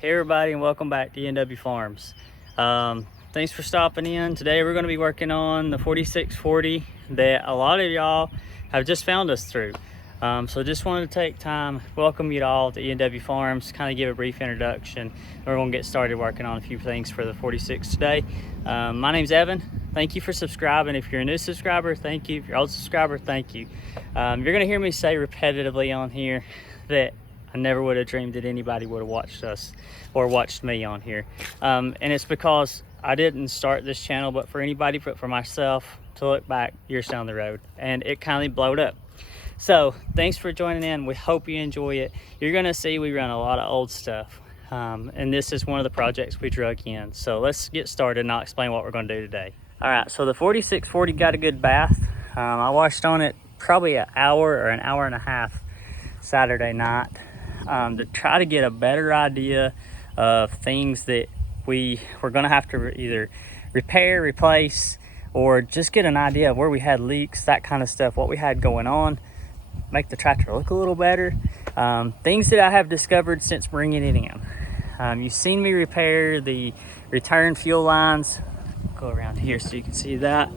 Hey everybody, and welcome back to ENW Farms. Thanks for stopping in. Today we're going to be working on the 4640 that a lot of y'all have just found us through. So just wanted to take time, welcome you all to ENW Farms, kind of give a brief introduction. We're going to get started working on a few things for the 46 today. My name's Evan. Thank you for subscribing. If you're a new subscriber, thank you. If you're an old subscriber, thank you. You're going to hear me say repetitively on here that I never would have dreamed that anybody would have watched us or watched me on here. And it's because I didn't start this channel, but for anybody, but for myself to look back years down the road, and it kind of blowed up. So thanks for joining in. We hope you enjoy it. You're gonna see we run a lot of old stuff. And this is one of the projects we drug in. So let's get started and I'll explain what we're gonna do today. All right, so the 4640 got a good bath. I washed on it probably an hour or an hour and a half Saturday night. To try to get a better idea of things that we were going to have to either repair, replace, or just get an idea of where we had leaks, that kind of stuff, what we had going on, make the tractor look a little better. Things that I have discovered since bringing it in. You've seen me repair the return fuel lines. Go around here so you can see that.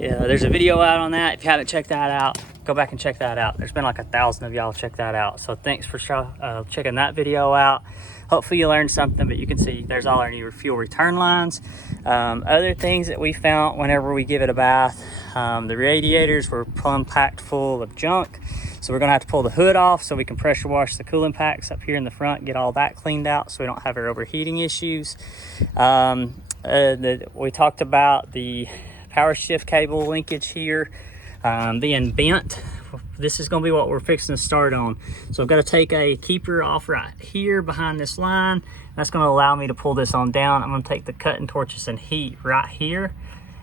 Yeah, there's a video out on that. If you haven't checked that out, go back and check that out. There's been like 1,000 of y'all check that out. So thanks for checking that video out. Hopefully you learned something, but you can see there's all our new fuel return lines. Other things that we found whenever we give it a bath, the radiators were plumb packed full of junk. So we're gonna have to pull the hood off so we can pressure wash the cooling packs up here in the front, get all that cleaned out so we don't have our overheating issues. We talked about the power shift cable linkage here being bent. This is going to be what we're fixing to start on. So I've got to take a keeper off right here behind this line. That's going to allow me to pull this on down. I'm going to take the cutting torches and heat right here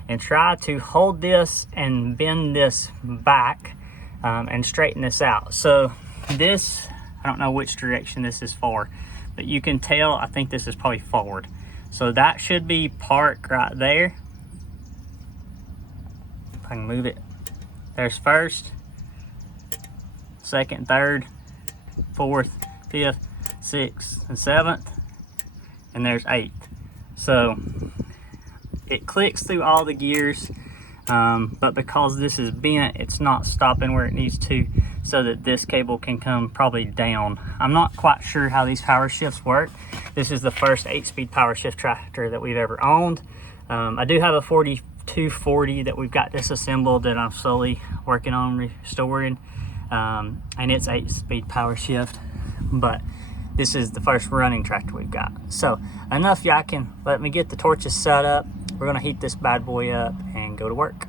and try to hold this and bend this back and straighten this out. So this, I don't know which direction this is for, but you can tell I think this is probably forward. So that should be park right there. If I can move it. There's first, second, third, fourth, fifth, sixth, and seventh, and there's eighth. So it clicks through all the gears, but because this is bent, it's not stopping where it needs to, so that this cable can come probably down. I'm not quite sure how these power shifts work. This is the first 8-speed power shift tractor that we've ever owned. I do have a 4240 that we've got disassembled that I'm slowly working on restoring, and it's 8-speed power shift, but this is the first running tractor we've got. So enough yakking, let me get the torches set up. We're gonna heat this bad boy up and go to work.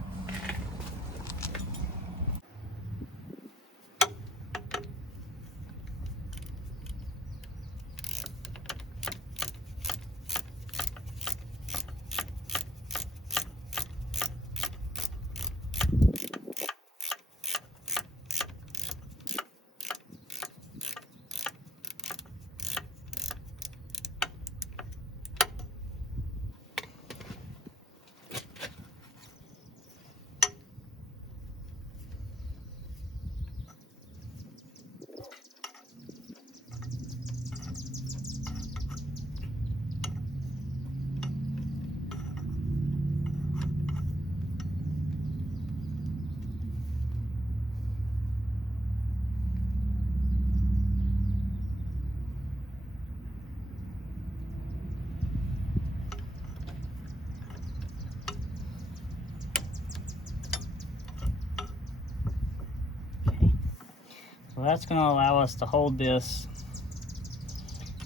So that's going to allow us to hold this.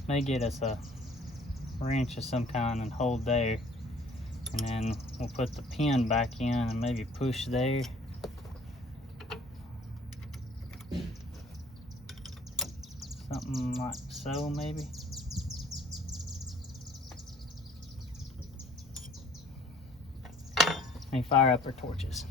May get us a wrench of some kind and hold there. And then we'll put the pin back in and maybe push there. Something like so maybe. Let me fire up our torches.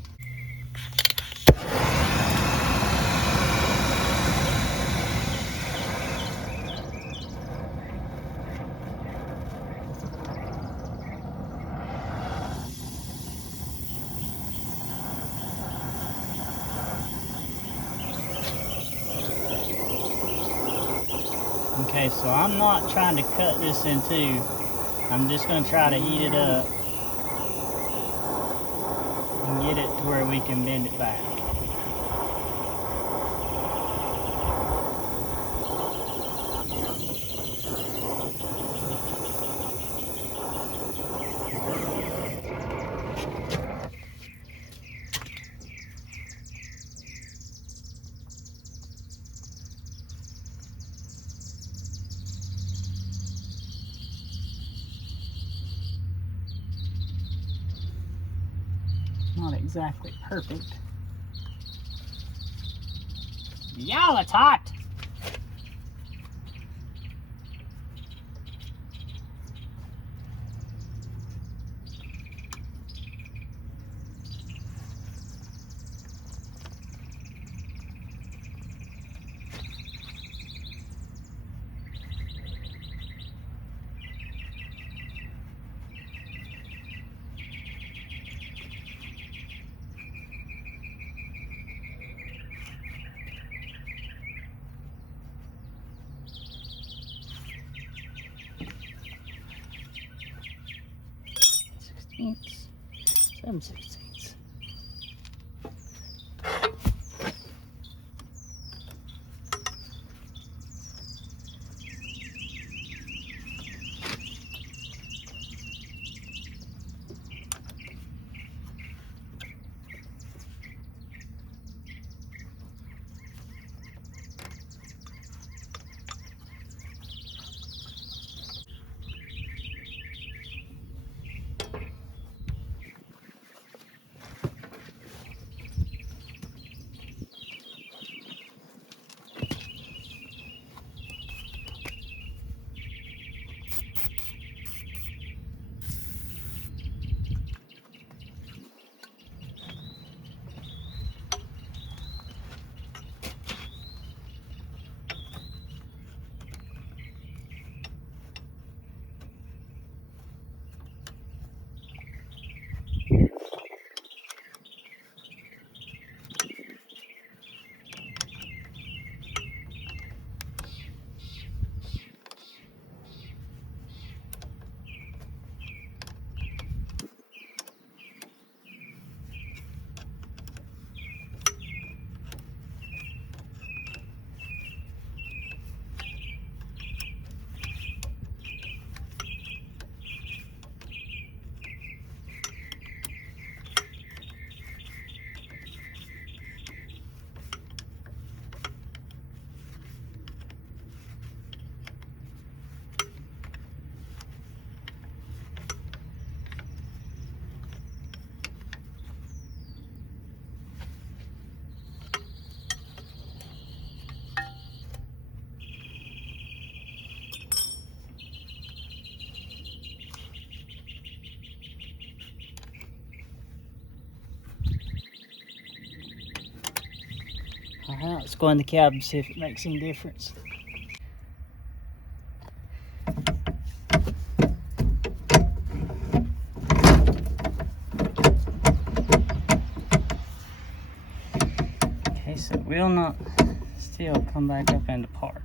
Okay, so I'm not trying to cut this in two. I'm just going to try to heat it up and get it to where we can bend it back. Not exactly perfect. Y'all, it's hot. Seven sixteenths. Alright, let's go in the cab and see if it makes any difference. Okay, so it will not still come back up into park.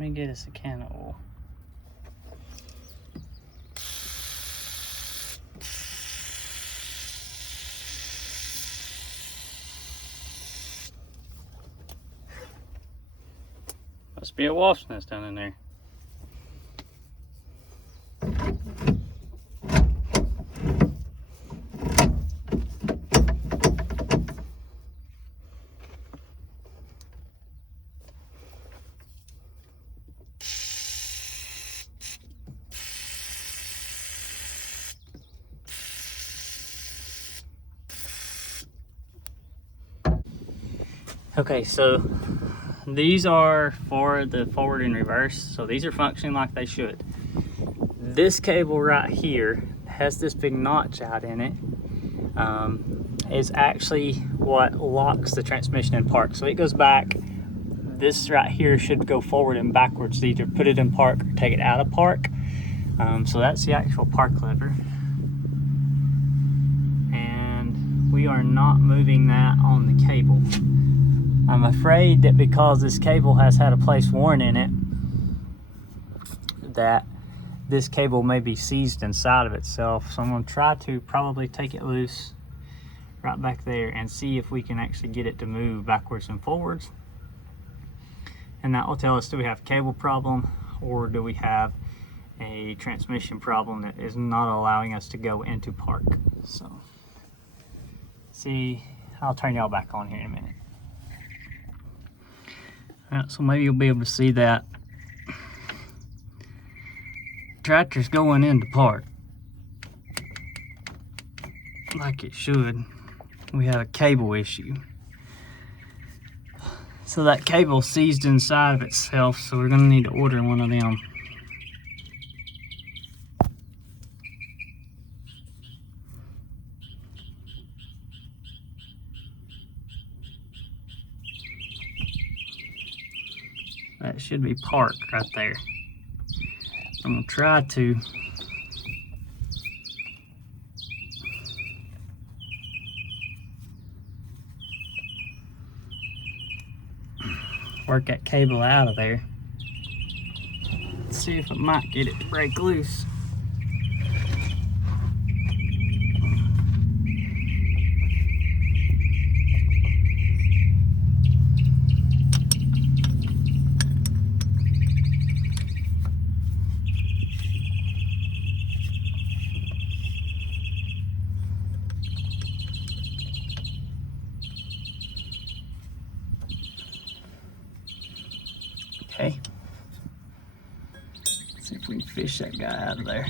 Let me get us a can of oil. Must be a wasp nest down in there. Okay, so these are for the forward and reverse, so these are functioning like they should. This cable right here has this big notch out in it, is actually what locks the transmission in park. So it goes back. This right here should go forward and backwards to either put it in park or take it out of park. So that's the actual park lever. And we are not moving that on the cable. I'm afraid that because this cable has had a place worn in it, that this cable may be seized inside of itself. So I'm going to try to probably take it loose right back there and see if we can actually get it to move backwards and forwards. And that will tell us, do we have a cable problem or do we have a transmission problem that is not allowing us to go into park. So see, I'll turn y'all back on here in a minute. All right, so maybe you'll be able to see that tractor's going into park like it should. We have a cable issue. So that cable seized inside of itself, so we're gonna need to order one of them. That should be park right there. I'm gonna try to work that cable out of there. Let's see if it might get it to break loose. Okay. Let's see if we can fish that guy out of there.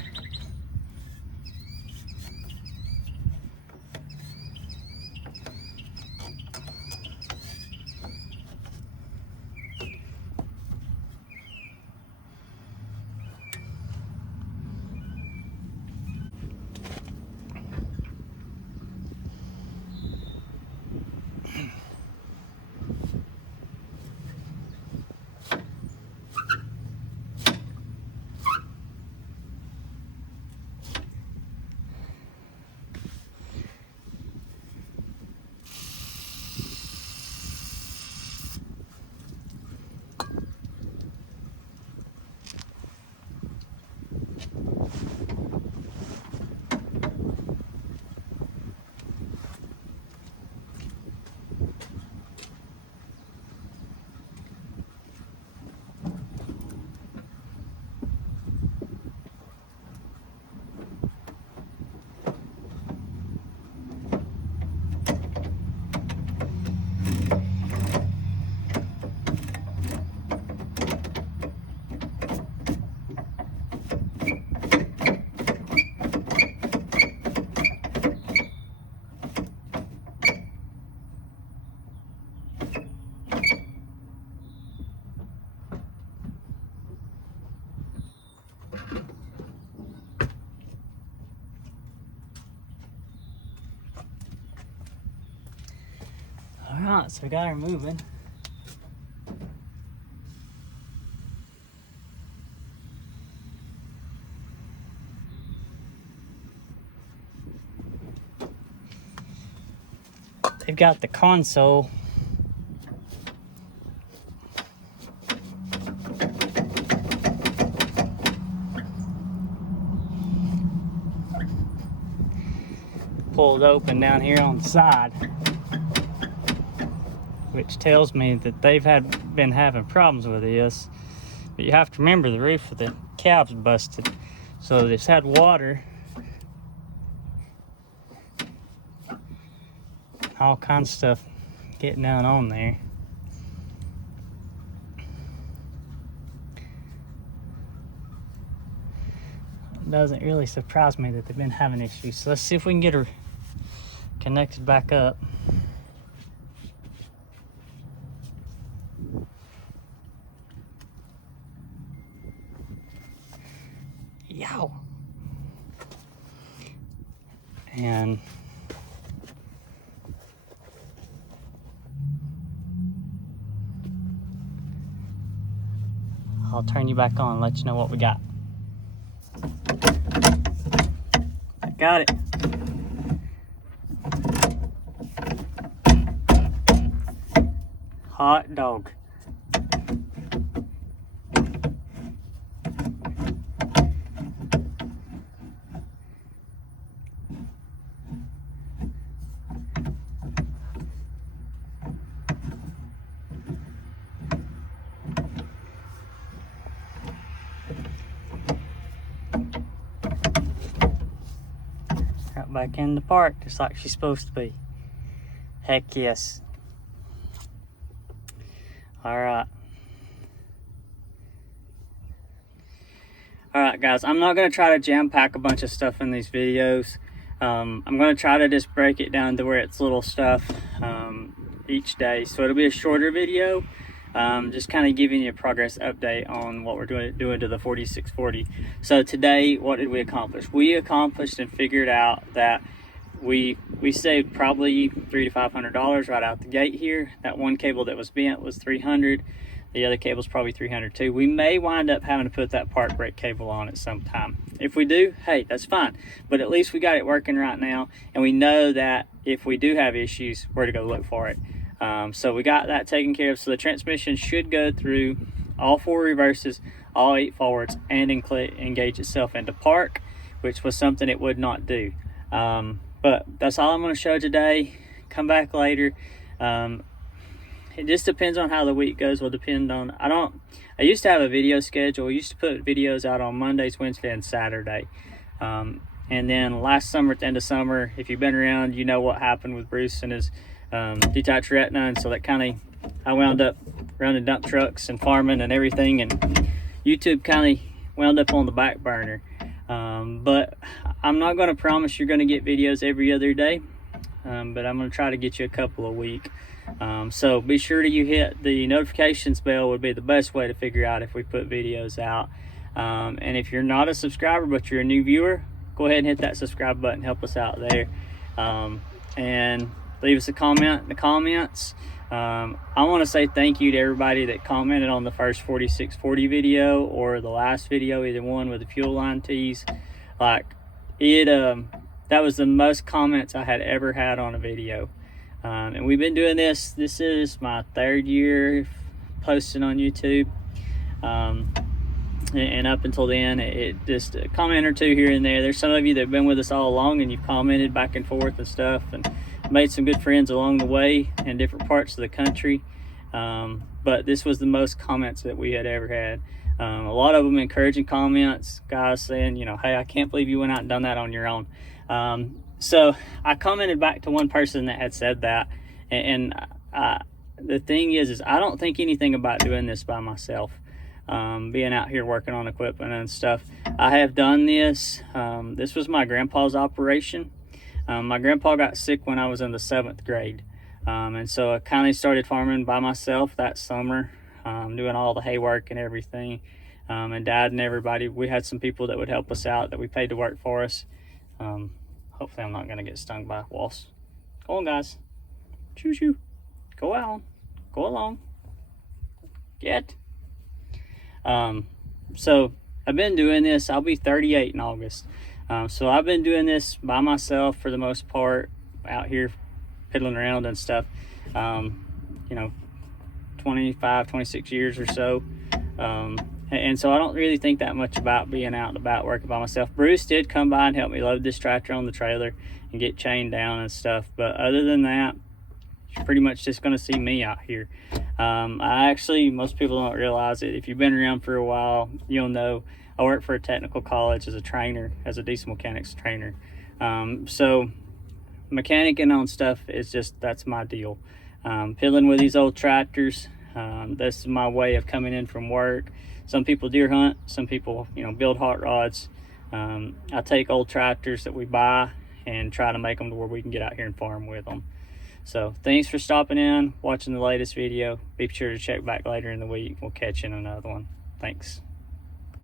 Alright, so we got her moving. They've got the console pulled open down here on the side, which tells me that they've been having problems with this. But you have to remember the roof of the cab's busted, so it's had water, all kinds of stuff getting down on there. It doesn't really surprise me that they've been having issues. So let's see if we can get her connected back up. Yow. And I'll turn you back on and let you know what we got. Got it. Hot dog. Right back in the park, just like she's supposed to be. Heck yes. Alright. Alright guys, I'm not going to try to jam pack a bunch of stuff in these videos. I'm going to try to just break it down to where it's little stuff each day. So it'll be a shorter video, just kind of giving you a progress update on what we're doing to the 4640. So today, what did we accomplish? We accomplished and figured out that we saved probably $300 to $500 right out the gate here. That one cable that was bent was $300. The other cable's probably $300 too. We may wind up having to put that park brake cable on at some time. If we do, hey, that's fine. But at least we got it working right now, and we know that if we do have issues, where to go look for it. So we got that taken care of. So the transmission should go through all 4 reverses, all 8 forwards, and engage itself into park, which was something it would not do. But that's all I'm going to show today. Come back later. It just depends on how the week goes. Will depend on, I used to have a video schedule. We used to put videos out on Mondays, Wednesday, and Saturday. And then last summer, at the end of summer, if you've been around, you know what happened with Bruce and his detached retina. And so that kind of, I wound up running dump trucks and farming and everything. And YouTube kind of wound up on the back burner. But I'm not going to promise you're going to get videos every other day. But I'm going to try to get you a couple a week. So be sure to hit the notifications bell. Would be the best way to figure out if we put videos out. And if you're not a subscriber but you're a new viewer, go ahead and hit that subscribe button. Help us out there. And leave us a comment in the comments. I want to say thank you to everybody that commented on the first 4640 video or the last video, either one with the fuel line tees. Like it, that was the most comments I had ever had on a video. And we've been doing this. This is my 3rd year posting on YouTube. And up until then, it just a comment or two here and there. There's some of you that have been with us all along, and you've commented back and forth and stuff, and made some good friends along the way in different parts of the country. But this was the most comments that we had ever had. A lot of them encouraging comments, guys saying, you know, hey, I can't believe you went out and done that on your own. So I commented back to one person that had said that, and the thing is I don't think anything about doing this by myself. Being out here working on equipment and stuff. I have done this. This was my grandpa's operation. My grandpa got sick when I was in the 7th grade. And so I kind of started farming by myself that summer, doing all the hay work and everything. And Dad and everybody, we had some people that would help us out that we paid to work for us. Hopefully I'm not going to get stung by wasps. Go on, guys. Choo choo. Go on. Go along. Get. So I've been doing this. I'll be 38 in August. So I've been doing this by myself for the most part, out here piddling around and stuff. You know, 25, 26 years or so. And so I don't really think that much about being out and about working by myself. Bruce did come by and help me load this tractor on the trailer and get chained down and stuff. But other than that, you're pretty much just going to see me out here. Most people don't realize it. If you've been around for a while, you'll know I work for a technical college as a trainer, as a diesel mechanics trainer. So mechanicing on stuff is just, that's my deal. Piddling with these old tractors. This is my way of coming in from work. Some people deer hunt, some people, you know, build hot rods. I take old tractors that we buy and try to make them to where we can get out here and farm with them. So thanks for stopping in, watching the latest video. Be sure to check back later in the week. We'll catch you in another one. Thanks.